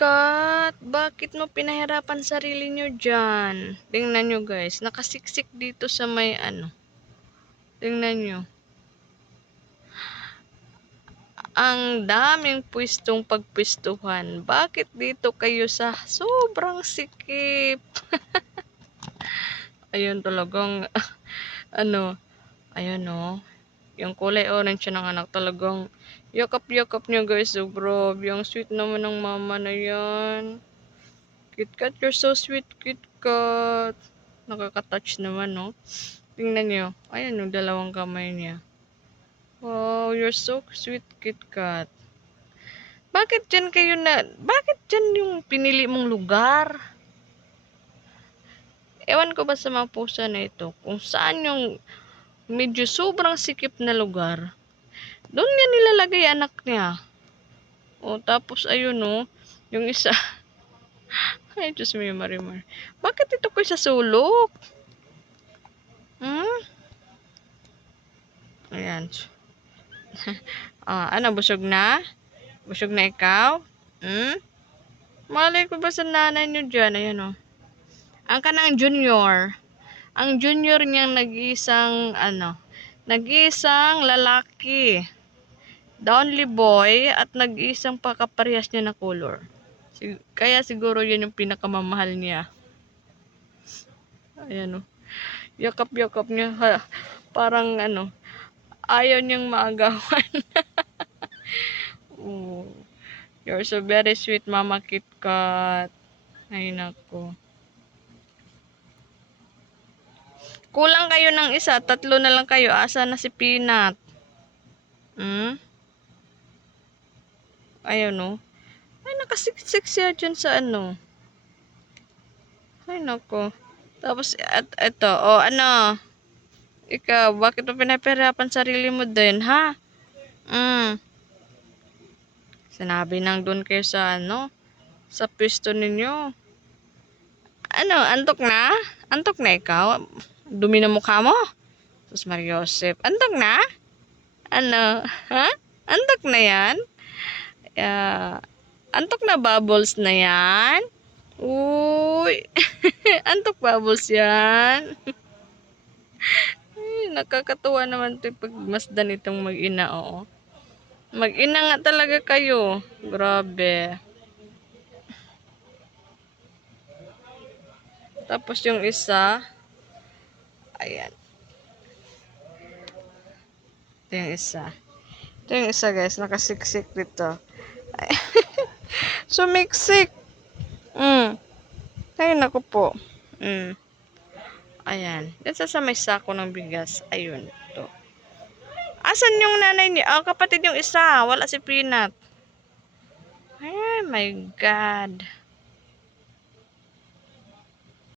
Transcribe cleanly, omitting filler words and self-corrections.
Kat, bakit mo pinahirapan sarili nyo dyan? Tingnan nyo guys, nakasiksik dito sa may ano. Tingnan nyo. Ang daming pwestong pagpwestuhan. Bakit dito kayo sa sobrang sikip? Ayun talagang, ano, ayun o. Yung kulay orange ng anak talagang yakap-yakap niya guys. So, grabe. Yung sweet naman ng mama na yan. KitKat, you're so sweet, KitKat. Nakaka-touch naman, no? Tingnan nyo. Ayan yung dalawang kamay niya. Wow, you're so sweet, KitKat. Bakit dyan yung pinili mong lugar? Ewan ko ba sa mga pusa na ito, kung saan yung medyo sobrang sikip na lugar, doon niya nilalagay anak niya. O, tapos ayun, no, yung isa, ay, Diyos mo yung Marimar. Bakit ito ko sa sulok? Ayan. Ano, busog na? Busog na ikaw? Malay ko ba sa nanay nyo dyan? Ayan, o. Ang kanang junior. Ang junior niyang nag-iisang lalaki. The only boy at nag-iisang pakaparehas niya na color. Kaya siguro yan yung pinakamamahal niya. Ayan, o. Yakap-yakap niya. Parang ayaw niyang maagawan. Oh, you're so very sweet, Mama KitKat. Ay, nako. Kulang kayo ng isa, 3 na lang kayo. Asa na si Peanut? Ayun, no? Ay, nakasiksik siya dyan sa ano. Ay, nako. Tapos, eto, ikaw, bakit mo pinapahirapan sarili mo din, ha? Sinabi nang doon kayo sa sa pwesto ninyo. Antok na? Antok na ikaw? Dumi na mukha mo? Sus Mariosep, antok na? Ha? Antok na yan? Antok na bubbles na yan? Uy, antok bubbles yan? Ay, nakakatuwa naman ito pag masdan itong mag-ina, oo. Mag-ina nga talaga kayo. Grabe. Tapos yung isa, ayan. Ito yung isa. Ito yung isa guys, nakasiksik dito. Sumiksik. Ay, naku po. Ayan. Dito sa may sako ng bigas. Ayun. Ito. Asan yung nanay niya? Kapatid yung isa. Wala si Peanut. Oh my God.